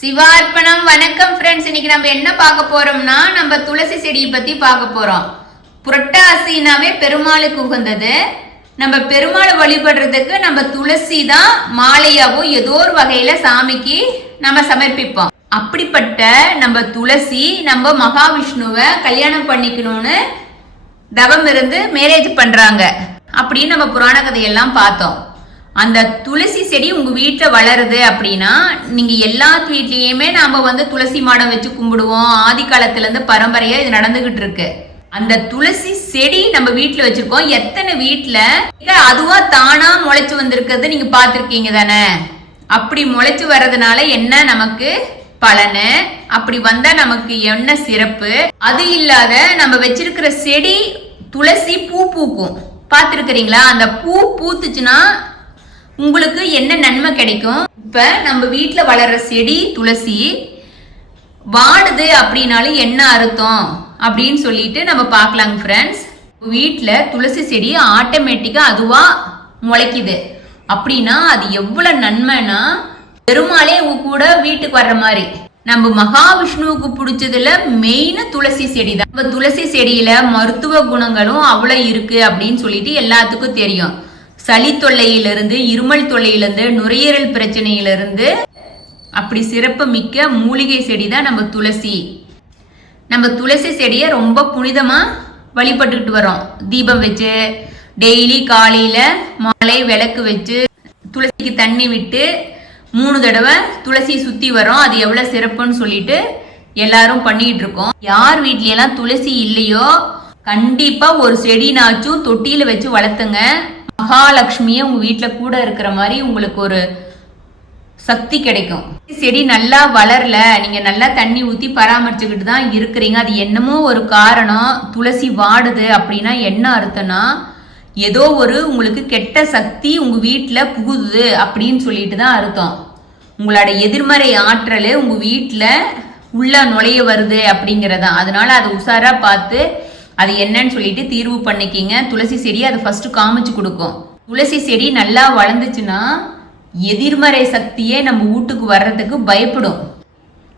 சிவார்ப்பணம். வணக்கம் ஃப்ரெண்ட்ஸ். இன்னைக்கு நம்ம என்ன பார்க்க போறோம்னா நம்ம துளசி செடியை பத்தி பார்க்க போறோம். புரட்டாசினாவே பெருமாளுக்கு உகந்தது. நம்ம பெருமாளை வழிபடுறதுக்கு நம்ம துளசி தான் மாலையாவோ ஏதோ ஒரு வகையில சாமிக்கு நம்ம சமர்ப்பிப்போம். அப்படிப்பட்ட நம்ம துளசி நம்ம மகாவிஷ்ணுவை கல்யாணம் பண்ணிக்கணும்னு தவம் இருந்து மேரேஜ் பண்றாங்க அப்படின்னு நம்ம புராண கதையெல்லாம் பார்த்தோம். அந்த துளசி செடி உங்க வீட்டுல வளருது அப்படின்னா நீங்க எல்லா வீட்லயுமே நாம துளசி மாடம் வச்சு கும்பிடுவோம். ஆதி காலத்துல இருந்து பரம்பரையா இது நடந்துகிட்டு இருக்கு. அந்த துளசி செடி நம்ம வீட்டுல வச்சிருக்கோம். எத்தனை வீட்டுல அதுவா தானா முளைச்சு வந்திருக்கிறது நீங்க பாத்திருக்கீங்க தானே? அப்படி முளைச்சு வர்றதுனால என்ன நமக்கு பலனு, அப்படி வந்தா நமக்கு என்ன சிறப்பு, அது இல்லாத நம்ம வச்சிருக்கிற செடி துளசி பூ பூக்கும் பாத்திருக்கிறீங்களா? அந்த பூ பூத்துச்சுன்னா உங்களுக்கு என்ன நன்மை கிடைக்கும்? இப்ப நம்ம வீட்டுல வளர்ற செடி துளசி வாடுது அப்படின்னாலும் என்ன அர்த்தம் அப்படின்னு சொல்லிட்டு நம்ம பார்க்கலாங்க ஃப்ரெண்ட்ஸ். வீட்டுல துளசி செடி ஆட்டோமேட்டிக்கா அதுவா முளைக்குது அப்படின்னா அது எவ்வளவு நன்மைனா பெருமாளே உங்க கூட வீட்டுக்கு வர்ற மாதிரி. நம்ம மகாவிஷ்ணுவுக்கு பிடிச்சதுல மெயின் துளசி செடி தான். நம்ம துளசி செடியில மருத்துவ குணங்களும் அவ்வளவு இருக்கு அப்படின்னு சொல்லிட்டு எல்லாத்துக்கும் தெரியும். சளி தொல்லையிலிருந்து, இருமல் தொல்லையிலிருந்து, நுரையீரல் பிரச்சனையிலிருந்து அப்படி சிறப்பு மிக்க மூலிகை செடி தான் நம்ம துளசி. நம்ம துளசி செடியை ரொம்ப புனிதமா வழிபட்டுக்கிட்டு வரோம். தீபம் வச்சு டெய்லி காலையில மாலை விளக்கு வச்சு துளசிக்கு தண்ணி விட்டு 3 தடவை துளசி சுத்தி வரோம். அது எவ்வளவு சிறப்புன்னு சொல்லிட்டு எல்லாரும் பண்ணிட்டு இருக்கோம். யார் வீட்லயெல்லாம் துளசி இல்லையோ கண்டிப்பா ஒரு செடினாச்சும் தொட்டியில வச்சு வளர்த்துங்க. மகாலட்சுமியே உங்க வீட்டுல கூட இருக்கிற மாதிரி உங்களுக்கு ஒரு சக்தி கிடைக்கும். செடி நல்லா வளரல, நீங்க நல்லா தண்ணி ஊத்தி பராமரிச்சுக்கிட்டு தான் இருக்கிறீங்க, அது என்னமோ ஒரு காரணம், துளசி வாடுது அப்படின்னா என்ன அர்த்தம்னா ஏதோ ஒரு உங்களுக்கு கெட்ட சக்தி உங்க வீட்டுல புகுது அப்படின்னு சொல்லிட்டு தான் அர்த்தம். உங்களோட எதிர்மறை ஆற்றல் உங்க வீட்டுல உள்ள நுழைய வருது அப்படிங்கறதா. அதனால அதை உஷாரா பார்த்து அது என்னன்னு சொல்லிட்டு தீர்வு பண்ணிக்கிங்க. துளசி செடி அதை ஃபர்ஸ்ட் காமிச்சு கொடுக்கும். துளசி செடி நல்லா வளர்ந்துச்சுன்னா எதிர்மறை சக்தியே நம்ம வீட்டுக்கு வர்றதுக்கு பயப்படும்.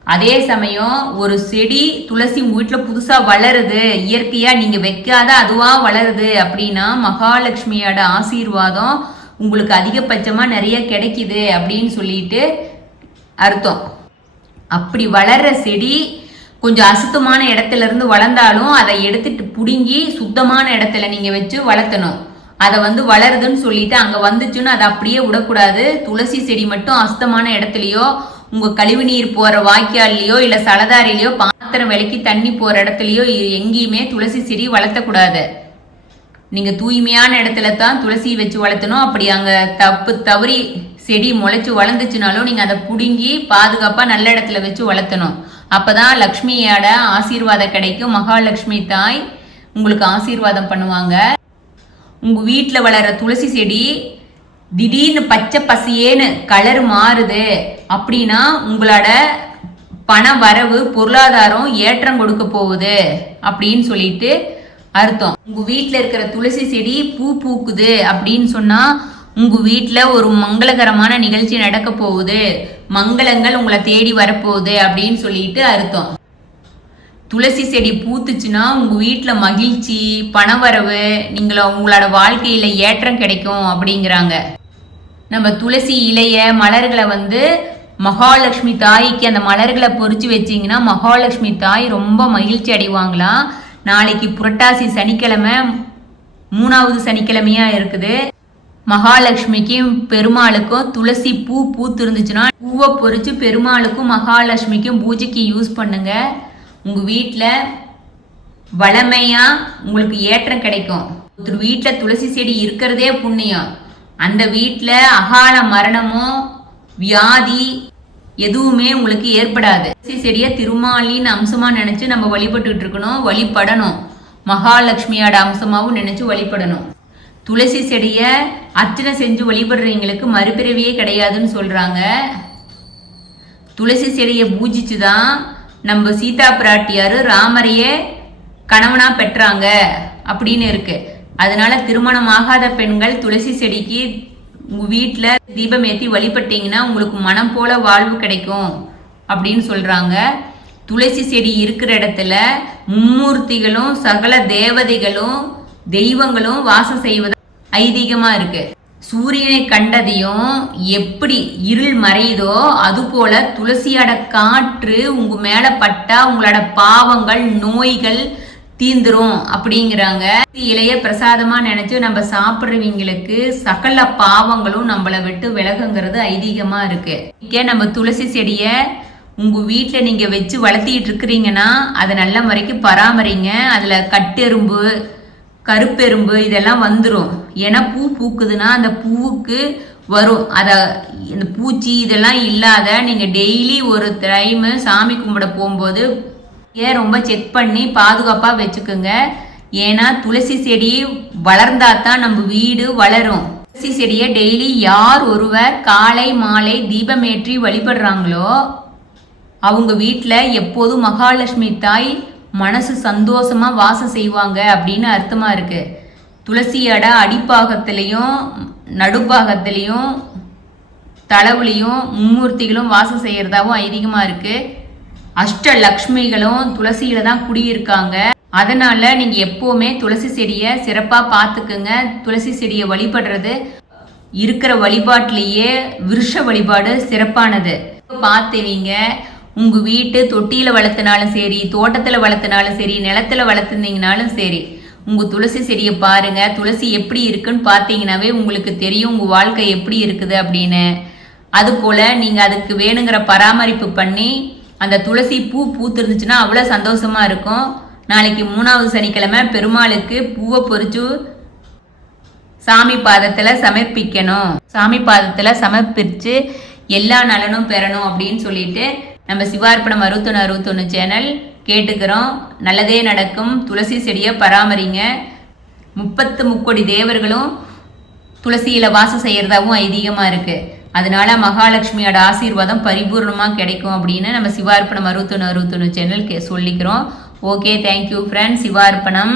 அதே சமயம் ஒரு செடி துளசி உங்க வீட்டுல புதுசா வளருது, இயற்கையா நீங்க வைக்காத அதுவா வளருது அப்படின்னா மகாலட்சுமியோட ஆசீர்வாதம் உங்களுக்கு அதிகபட்சமா நிறைய கிடைக்குது அப்படின்னு சொல்லிட்டு அர்த்தம். அப்படி வளர்ற செடி கொஞ்சம் அசுத்தமான இடத்துல இருந்து வளர்ந்தாலும் அதை எடுத்துட்டு புடுங்கி சுத்தமான இடத்துல நீங்க வச்சு வளர்த்தணும். அதை வளருதுன்னு சொல்லிட்டு அங்க வந்துச்சுன்னு அதை அப்படியே விடக்கூடாது. துளசி செடி மட்டும் அசுத்தமான இடத்துலயோ உங்க கழிவு நீர் போற வாய்க்கால்லையோ இல்ல சலதாரிலையோ பாத்திரம் விளக்கி தண்ணி போற இடத்துலயோ எங்கேயுமே துளசி செடி வளர்த்தக்கூடாது. நீங்க தூய்மையான இடத்துல தான் துளசி வச்சு வளர்த்தணும். அப்படி அங்க தவறி செடி முளைச்சு வளர்ந்துச்சுனாலும் நீங்க அதை புடுங்கி பாதுகாப்பா நல்ல இடத்துல வச்சு வளர்த்தணும். அப்பதான் லக்ஷ்மியோட ஆசீர்வாதம் கிடைக்கும். மகாலட்சுமி தாய் உங்களுக்கு ஆசீர்வாதம் பண்ணுவாங்க. உங்க வீட்டுல வளர்ற துளசி செடி திடீர்னு பச்சை பசியேன்னு கலர் மாறுது அப்படின்னா உங்களோட பண வரவு பொருளாதாரம் ஏற்றம் கொடுக்க போகுது அப்படின்னு சொல்லிட்டு அர்த்தம். உங்க வீட்டுல இருக்கிற துளசி செடி பூ பூக்குது அப்படின்னு சொன்னா உங்க வீட்டுல ஒரு மங்களகரமான நிகழ்ச்சி நடக்க போகுது, மங்களங்கள் உங்களை தேடி வரப்போகுது அப்படின்னு சொல்லிட்டு அர்த்தம். துளசி செடி பூத்துச்சுன்னா உங்க வீட்டுல மகிழ்ச்சி, பணவரவு, உங்களோட வாழ்க்கையில ஏற்றம் கிடைக்கும் அப்படிங்கிறாங்க. நம்ம துளசி இலைய மலர்களை மகாலட்சுமி தாய்க்கு அந்த மலர்களை பொறிச்சு வச்சீங்கன்னா மகாலட்சுமி தாய் ரொம்ப மகிழ்ச்சி அடைவாங்களாம். நாளைக்கு புரட்டாசி சனிக்கிழமை 3வது சனிக்கிழமையா இருக்குது. மகாலட்சுமிக்கும் பெருமாளுக்கும் துளசி பூ பூத்து இருந்துச்சுன்னா பூவை பொறிச்சு பெருமாளுக்கும் மகாலட்சுமிக்கும் பூஜைக்கு யூஸ் பண்ணுங்க. உங்க வீட்டுல வளமையா உங்களுக்கு ஏற்றம் கிடைக்கும். ஒரு வீட்டுல துளசி செடி இருக்கிறதே புண்ணியம். அந்த வீட்டுல அகால மரணமோ வியாதி எதுவுமே உங்களுக்கு ஏற்படாது. துளசி செடிய திருமாலின் அம்சமா நினைச்சு நம்ம வழிபட்டுட்டு இருக்கணும், வழிபடணும். மகாலட்சுமியோட அம்சமாவும் நினைச்சு வழிபடணும். துளசி செடிய அர்ச்சனை செஞ்சு வழிபடுறவங்களுக்கு மறுபிறவியே கிடையாதுன்னு சொல்றாங்க. துளசி செடியை பூஜிச்சுதான் நம்ம சீதா பிராட்டியாரு ராமரையே கணவனா பெற்றாங்க அப்படின்னு இருக்கு. அதனால திருமணம் ஆகாத பெண்கள் துளசி செடிக்கு உங்க வீட்டுல தீபம் ஏத்தி வழிபட்டீங்கன்னா உங்களுக்கு மனம் போல வாழ்வு கிடைக்கும் அப்படின்னு சொல்றாங்க. துளசி செடி இருக்கிற இடத்துல மும்மூர்த்திகளும் சகல தேவதைகளும் தெய்வங்களும் வாசம் செய்வது ஐதீகமா இருக்கு. சூரியனை கண்டதையும் எப்படி இருள் மறையுதோ அது போல துளசியோட காற்று உங்க மேல பட்டா உங்களோட பாவங்கள் நோய்கள் தீந்துரும் அப்படிங்கிறாங்க. இலைய பிரசாதமா நினைச்சு நம்ம சாப்பிடுறவங்களுக்கு சகல பாவங்களும் நம்மளை விட்டு விலகுங்கிறது ஐதீகமா இருக்கு. நம்ம துளசி செடிய உங்க வீட்டுல நீங்க வச்சு வளர்த்திட்டு இருக்கிறீங்கன்னா அதை நல்ல முறைக்கு பராமரிங்க. அதுல கட்டெரும்பு கருப்பெரும்பு இதெல்லாம் வந்துடும். ஏன்னா பூ பூக்குதுன்னா அந்த பூவுக்கு வரும். இந்த பூச்சி இதெல்லாம் இல்லாத நீங்க டெய்லி ஒரு டைம் சாமி கும்பிட போகும்போது ரொம்ப செக் பண்ணி பாதுகாப்பா வச்சுக்கோங்க. ஏன்னா துளசி செடி வளர்ந்தாதான் நம்ம வீடு வளரும். துளசி செடியை டெய்லி யார் ஒருவர் காலை மாலை தீபமேற்றி வழிபடுறாங்களோ அவங்க வீட்டுல எப்போதும் மகாலட்சுமி தாய் மனசு சந்தோஷமா வாசம் செய்வாங்க அப்படின்னு அர்த்தமா இருக்கு. துளசியோட அடிப்பாகத்திலையும் நடுப்பாகத்திலையும் தளவுலையும் மும்மூர்த்திகளும் வாசம் செய்யறதாவும் ஐதீகமா இருக்கு. அஷ்டலக்ஷ்மிகளும் துளசியில தான் குடியிருக்காங்க. அதனால நீங்க எப்பவுமே துளசி செடியை சிறப்பா பார்த்துக்குங்க. துளசி செடியை வழிபடுறது இருக்கிற வழிபாட்டிலேயே விருஷ வழிபாடு சிறப்பானது. பார்த்துவீங்க உங்க வீட்டு தொட்டியில வளர்த்தினாலும் சரி, தோட்டத்துல வளர்த்தினாலும் சரி, நிலத்துல வளர்த்துனீங்கனாலும் சரி, உங்க துளசி செடியை பாருங்க. துளசி எப்படி இருக்குன்னு பார்த்தீங்கன்னாவே உங்களுக்கு தெரியும் உங்க வாழ்க்கை எப்படி இருக்குது அப்படின்னு. அது போல நீங்க அதுக்கு வேணுங்கிற பராமரிப்பு பண்ணி அந்த துளசி பூ பூத்துருந்துச்சுன்னா அவ்வளோ சந்தோஷமா இருக்கும். நாளைக்கு 3வது சனிக்கிழமை பெருமாளுக்கு பூவை பொறிச்சு சாமி பாதத்துல சமர்ப்பிக்கணும். சாமி பாதத்துல சமர்ப்பிச்சு எல்லா நலனும் பெறணும் அப்படின்னு சொல்லிட்டு நம்ம சிவார்ப்பணம் 6161 சேனல் கேட்டுக்கிறோம். நல்லதே நடக்கும். துளசி செடியை பராமரிங்க. 30 தேவர்களும் துளசியில வாசம் செய்யறதாவும் ஐதீகமா இருக்கு. அதனால மகாலட்சுமியோட ஆசீர்வாதம் பரிபூர்ணமா கிடைக்கும் அப்படின்னு நம்ம சிவார்ப்பணம் 6161 சேனல் சொல்லிக்கிறோம். Okay, thank you friends. சிவார்ப்பணம்.